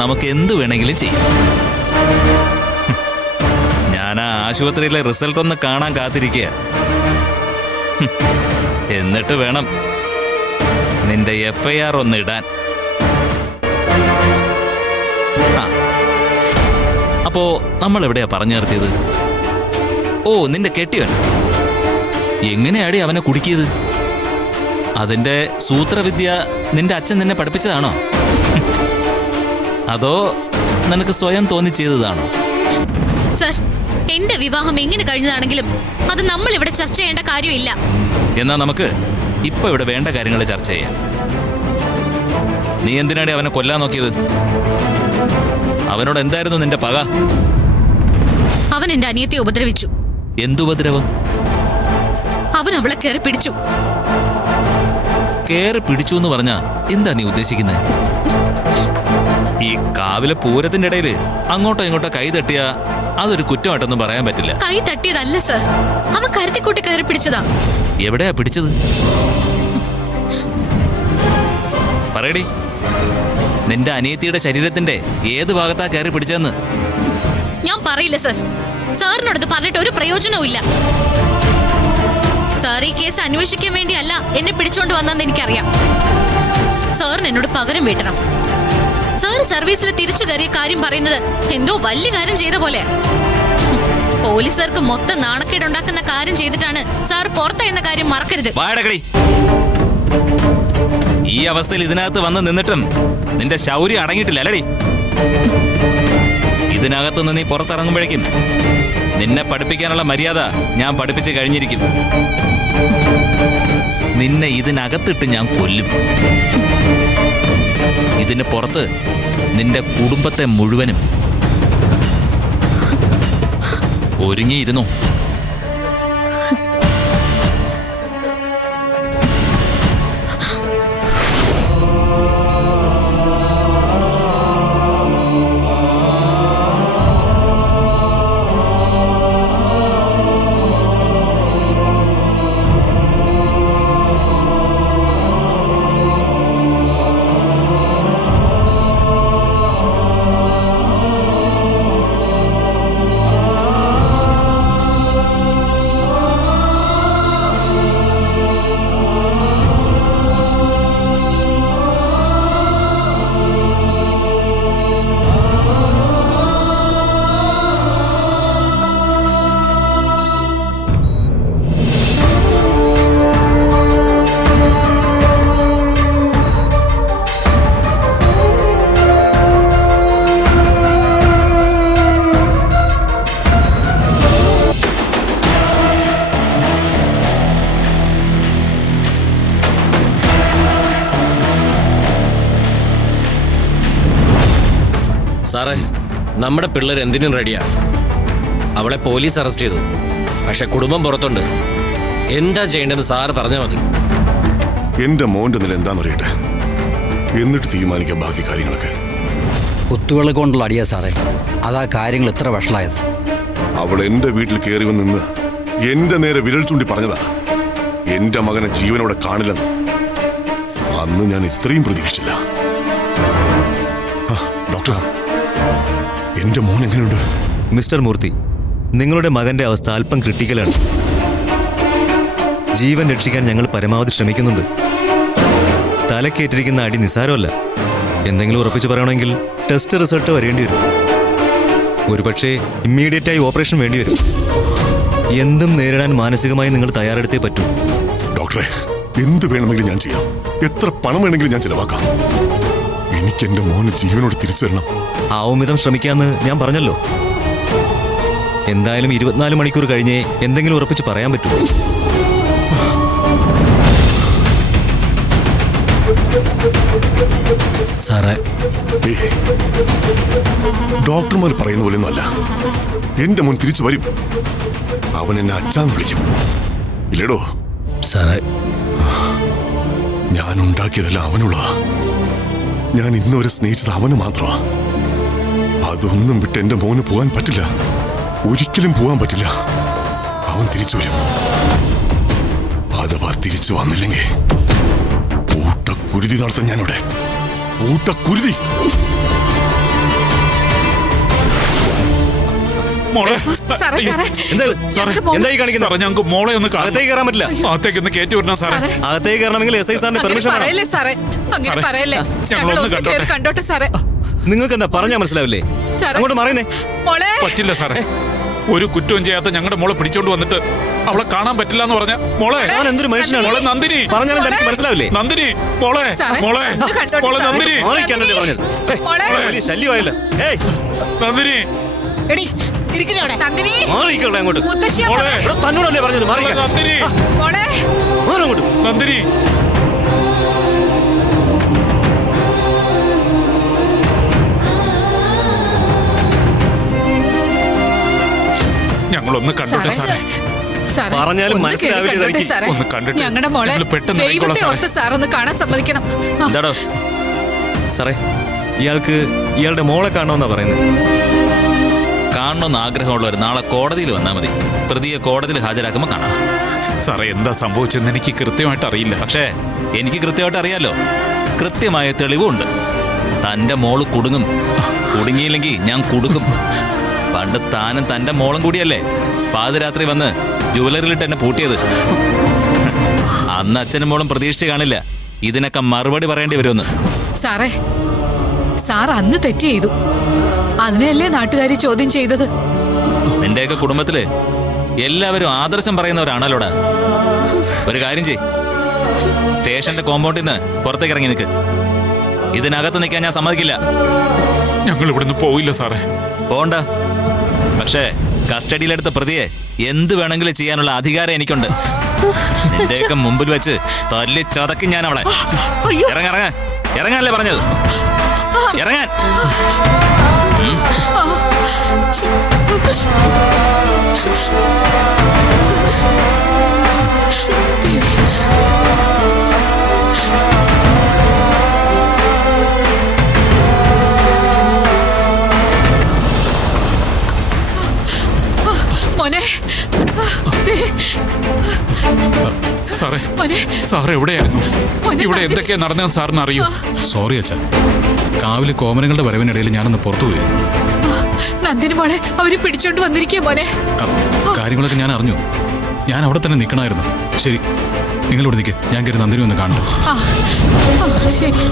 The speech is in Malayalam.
നമുക്ക് എന്തു വേണമെങ്കിലും ചെയ്യാം. ഞാൻ ആ ആശുപത്രിയിലെ റിസൾട്ട് ഒന്ന് കാണാൻ കാത്തിരിക്കുക. എന്നിട്ട് വേണം നിന്റെ FIR ഒന്ന് ഇടാൻ. അപ്പോ നമ്മൾ എവിടെയാ പറഞ്ഞു നിർത്തിയത്? ഓ, നിന്റെ കെട്ടിയവൻ. എങ്ങനെയാടി അവനെ കുടുക്കിയത്? അതിന്റെ സൂത്രവിദ്യ നിന്റെ അച്ഛൻ നിന്നെ പഠിപ്പിച്ചതാണോ? അതോ നിനക്ക് സ്വയം തോന്നി ചെയ്തതാണോ? സർ, എന്റെ വിവാഹം എങ്ങനെ കഴിഞ്ഞതാണെങ്കിലും അത് നമ്മൾ ഇവിടെ ചർച്ച ചെയ്യേണ്ട കാര്യമില്ല. എന്നാ നമുക്ക് ഇപ്പൊ ഇവിടെ വേണ്ട കാര്യങ്ങൾ ചർച്ച ചെയ്യാം. നീ എന്തിനാടി അവനെ കൊല്ലാൻ നോക്കിയത്? അവനോട് എന്തായിരുന്നു നിന്റെ പക? അവൻ എന്റെ അനിയത്തെ ഉപദ്രവിച്ചു. എന്തുപദ്രവം? അവൻ അവളെ കയറി പിടിച്ചു. കേറി പിടിച്ചു എന്ന് പറഞ്ഞാ എന്താ നീ ഉദ്ദേശിക്കുന്നത്? ഈ കാവിലെ പൂരത്തിന്റെ ഇടയില് അങ്ങോട്ടോ ഇങ്ങോട്ടോ കൈ തട്ടിയാ അതൊരു കുറ്റമായിട്ടൊന്നും പറയാൻ പറ്റില്ല. കൈ തട്ടിയതല്ല സർ, അവൻ കരുത്തിക്കൂട്ടി കയറി പിടിച്ചതാ. എവിടെയാ പിടിച്ചത്? പറയടി, നിന്റെ അനിയത്തിയുടെ ശരീരത്തിന്റെ ഏത് ഭാഗത്താ കയറി പിടിച്ചെന്ന്? ഞാൻ പറയില്ല സർ. സാറിനോടത് പറഞ്ഞിട്ട് ഒരു പ്രയോജനവും ഇല്ല. സാർ ഈ കേസ് അന്വേഷിക്കാൻ വേണ്ടിയല്ല എന്നെ പിടിച്ചോണ്ട് വന്നെന്ന് എനിക്കറിയാം. സാറിന് എന്നോട് പകരം വീട്ടണം. സാർ സർവീസിൽ തിരിച്ചു കയറിയ കാര്യം പറയുന്നത് എന്തോ വലിയ കാര്യം ചെയ്ത പോലെ. പോലീസുകാർക്ക് മൊത്തം നാണക്കേടുണ്ടാക്കുന്ന കാര്യം ചെയ്തിട്ടാണ് സാർ പുറത്തായെന്ന കാര്യം മറക്കരുത്. ഈ അവസ്ഥയിൽ ഇതിനകത്ത് വന്ന് നിന്നിട്ടും നിന്റെ ശൗര്യം അടങ്ങിയിട്ടില്ല അല്ലടി. ഇതിനകത്തുനിന്ന് നീ പുറത്തിറങ്ങുമ്പോഴേക്കും നിന്നെ പഠിപ്പിക്കാനുള്ള മര്യാദ ഞാൻ പഠിപ്പിച്ച് കഴിഞ്ഞിരിക്കും. നിന്നെ ഇതിനകത്തിട്ട് ഞാൻ കൊല്ലും. ഇതിന് പുറത്ത് നിന്റെ കുടുംബത്തെ മുഴുവനും. ഒരുങ്ങിയിരുന്നു. സാറേ, നമ്മുടെ പിള്ളേർ എന്തിനും റെഡിയാ. അവളെ പോലീസ് അറസ്റ്റ് ചെയ്തു. പക്ഷെ കുടുംബം പുറത്തുണ്ട്. എന്താ ചെയ്യേണ്ടത് സാറ് പറഞ്ഞാൽ മതി. എന്റെ മോന്റെ നില എന്താണെന്നറിയട്ടെ, എന്നിട്ട് തീരുമാനിക്കാം ബാക്കി കാര്യങ്ങളൊക്കെ. കുത്തുവിള കൊണ്ടുള്ള അടിയാ സാറേ, അതാ കാര്യങ്ങൾ ഇത്ര വഷളായത്. അവൾ എന്റെ വീട്ടിൽ കയറി വന്ന് എന്റെ നേരെ വിരൽ ചൂണ്ടി പറഞ്ഞതാ എന്റെ മകനെ ജീവനോടെ കാണില്ലെന്ന്. അന്ന് ഞാൻ ഇത്രയും പ്രതീക്ഷിച്ചില്ല. ഡോക്ടർ, എന്റെ മോൻ എങ്ങനെയുണ്ട്? മിസ്റ്റർ മൂർത്തി, നിങ്ങളുടെ മകന്റെ അവസ്ഥ അല്പം ക്രിട്ടിക്കലാണ്. ജീവൻ രക്ഷിക്കാൻ ഞങ്ങൾ പരമാവധി ശ്രമിക്കുന്നുണ്ട്. തലക്കേറ്റിരിക്കുന്ന അടി നിസ്സാരമല്ല. എന്തെങ്കിലും ഉറപ്പിച്ചു പറയണമെങ്കിൽ ടെസ്റ്റ് റിസൾട്ട് വരേണ്ടി വരും. ഒരുപക്ഷെ ഇമ്മീഡിയറ്റായി ഓപ്പറേഷൻ വേണ്ടിവരും. എന്തും നേരിടാൻ മാനസികമായി നിങ്ങൾ തയ്യാറെടുത്തേ പറ്റൂ. ഡോക്ടറെ, എന്ത് വേണമെങ്കിലും ഞാൻ ചെയ്യാം. എത്ര പണം വേണമെങ്കിലും ഞാൻ ചെലവാക്കാം. എനിക്ക് എന്റെ മോന് ജീവനോട് തിരിച്ചു തരണം. ആവും വിധം ശ്രമിക്കാമെന്ന് ഞാൻ പറഞ്ഞല്ലോ. എന്തായാലും 24 മണിക്കൂർ കഴിഞ്ഞേ എന്തെങ്കിലും ഉറപ്പിച്ച് പറയാൻ പറ്റൂ. സാറേ, ഡോക്ടർമാർ പറയുന്ന പോലെയൊന്നും അല്ല. എന്റെ മോൻ തിരിച്ചു വരും. അവൻ എന്നെ അച്ഛാന്ന് വിളിക്കും. ഇല്ലേടോ? സാറേ, ഞാൻ ഉണ്ടാക്കിയതല്ല അവനുള്ളതാ. ഞാൻ ഇന്നുവരെ സ്നേഹിച്ചത് അവന് മാത്രമാ. അതൊന്നും വിട്ട് എന്റെ മോന് പോകാൻ പറ്റില്ല. ഒരിക്കലും പോകാൻ പറ്റില്ല. അവൻ തിരിച്ചു വരും. അഥവാ തിരിച്ചു വന്നില്ലെങ്കിൽ ഊട്ടക്കുരുതി നടത്താൻ ഞാനിവിടെ. ഊട്ടക്കുരുതി. മോളെ സാറേ സാറേ എന്താ ഇത്? സാറേ എന്തായി കാണിക്കുന്നത്? സാറേ ഞങ്ങൾക്ക് മോളെ ഒന്ന് കാണാം. അകത്തേക്ക് കയറാൻ പറ്റില്ല. അകത്തേക്ക് ഒന്ന് കയറ്റി വിടണം സാറേ. സാറേ. അകത്തേക്ക് കയറണമെങ്കിൽ എസ് ഐ സാറിന്റെ അങ്ങനെ പെർമിഷൻ വേണം. പറയല്ലേ സാറേ അങ്ങനെ സാറേ, പറയല്ലേ ഞങ്ങൾ ഞങ്ങൾ ഒന്ന് ഒന്ന് കണ്ടോട്ടെ. കേറി കണ്ടോട്ടെ സാറേ നിങ്ങൾക്ക് എന്താ പറഞ്ഞാൽ മനസ്സിലാവില്ലേ? സാറേ. അങ്ങോട്ട് പറയുന്നേ. മോളെ പറ്റില്ല സാറേ. ഒരു കുറ്റവും ചെയ്യാത്ത ഞങ്ങളുടെ മോളെ പിടിച്ചോണ്ട് വന്നിട്ട് അവളെ കാണാൻ പറ്റില്ല എന്ന് പറഞ്ഞ മോളെ ഞാൻ എന്തൊരു മനുഷ്യനാണ്. മോളെ നന്ദിനി പറഞ്ഞാലും തനിക്ക് മനസ്സിലാവില്ലേ? നന്ദിനി മോളെ സാറേ, മോളെ ഒന്ന് കണ്ടോട്ടെ മോളെ സാറേ. നന്ദിനി മാറിക്കാനല്ലേ പറഞ്ഞത്? മോളെ. വലിയ ശല്യമായല്ലോ. ഏയ് നന്ദിനി എടി ഇരിക്കില്ലേ നന്ദിനി മാറിക്കോളെ അങ്ങോട്ട്. മുത്തശ്ശിയെ മോളെ. മോളെ. ഇവിടെ തന്നോടല്ലേ പറഞ്ഞത്? മോളെ മാറിക്കാം. നന്ദിനി മോളെ മാറങ്ങോട്ട്. നന്ദിനി ഞങ്ങളൊന്ന് കണ്ടോട്ടെ സാറേ സാറേ. സാറേ, പറഞ്ഞാലും ഒന്ന് മനസ്സിലാവില്ല കേറി കണ്ടോട്ടെ തനിക്ക്. സാറേ. ഒന്ന് കണ്ടിട്ട് ഞങ്ങളുടെ മോളെ ഞങ്ങള് പെട്ടെന്ന് ആയിക്കോളാം ദൈവത്തെ സാറേ. ഓർത്ത് സാർ ഒന്ന് കാണാൻ സമ്മതിക്കണം ആ, എന്താടോ സാറേ, ഇയാൾക്ക് ഇയാളുടെ മോളെ കാണണമെന്നാ പറയുന്നത്. കാണണമെന്ന് ആഗ്രഹമുള്ളവർ നാളെ കോടതിയിൽ വന്നാൽ മതി. പ്രതിയെ കോടതിയിൽ ഹാജരാക്കുമ്പോൾ കാണാം. സാറേ എന്താ സംഭവിച്ചെന്ന് എനിക്ക് കൃത്യമായിട്ട് അറിയില്ല. പക്ഷേ എനിക്ക് കൃത്യമായിട്ട് അറിയാലോ, കൃത്യമായ തെളിവുണ്ട്. തന്റെ മോള് കുടുങ്ങും. കുടുങ്ങിയില്ലെങ്കിൽ ഞാൻ കുടുക്കും. പണ്ട് താനും തന്റെ മോളും കൂടിയല്ലേ പാതിരാത്രി വന്ന് ജുവലറിയിലിട്ട് എന്നെ പൂട്ടിയത്. അന്ന് അച്ഛനും മോളും പ്രതീക്ഷിച്ച് കാണില്ല ഇതിനൊക്കെ മറുപടി പറയേണ്ടി വരുമെന്ന്. സാറേ സാർ അന്ന് തെറ്റ് ചെയ്തു. അതിനല്ലേ നാട്ടുകാരി ചോദ്യം ചെയ്തത്. നിന്റെയൊക്കെ കുടുംബത്തില് എല്ലാവരും ആദർശം പറയുന്നവരാണല്ലോടാ. ഒരു കാര്യം ചെയ്, സ്റ്റേഷന്റെ കോമ്പൗണ്ടിൽ നിന്ന് പുറത്തേക്ക് ഇറങ്ങി നിൽക്ക്. ഇതിനകത്ത് നിൽക്കാൻ ഞാൻ സമ്മതിക്കില്ല. ഞങ്ങൾ ഇവിടുന്ന് പോയില്ല സാറേ. പോണ്ട. പക്ഷേ കസ്റ്റഡിയിലെടുത്ത പ്രതിയെ എന്ത് വേണമെങ്കിലും ചെയ്യാനുള്ള അധികാരം എനിക്കുണ്ട്. നിന്റെയൊക്കെ മുമ്പിൽ വെച്ച് തല്ലി ചതക്കും ഞാൻ അവളെ. അയ്യോ ഇറങ്ങാനല്ലേ പറഞ്ഞത്? ഇറങ്ങാൻ. മോനെ ദേ, സാറേ മോനെ സാർ എവിടെയായിരുന്നു? മോനെ ഇവിടെ നന്ദിനി. എന്തൊക്കെയാ നടന്നതെന്ന് സാറിന് അറിയൂ? സോറി അച്ഛാ, കാവിലെ കോമരങ്ങളുടെ വരവിനിടയിൽ ഞാനൊന്ന് പുറത്തുപോയി. നന്ദിനി മോളെ അവര് പിടിച്ചോണ്ട് വന്നിരിക്കുക മോനെ. കാര്യങ്ങളൊക്കെ ഞാൻ അറിഞ്ഞു. ഞാൻ അവിടെ തന്നെ നിൽക്കണമായിരുന്നു. ശരി, നിങ്ങളിവിടെ നിൽക്കുക. ഞാൻ കയറി നന്ദിനി ഒന്ന് കാണണം. ആ, ആ, ശരി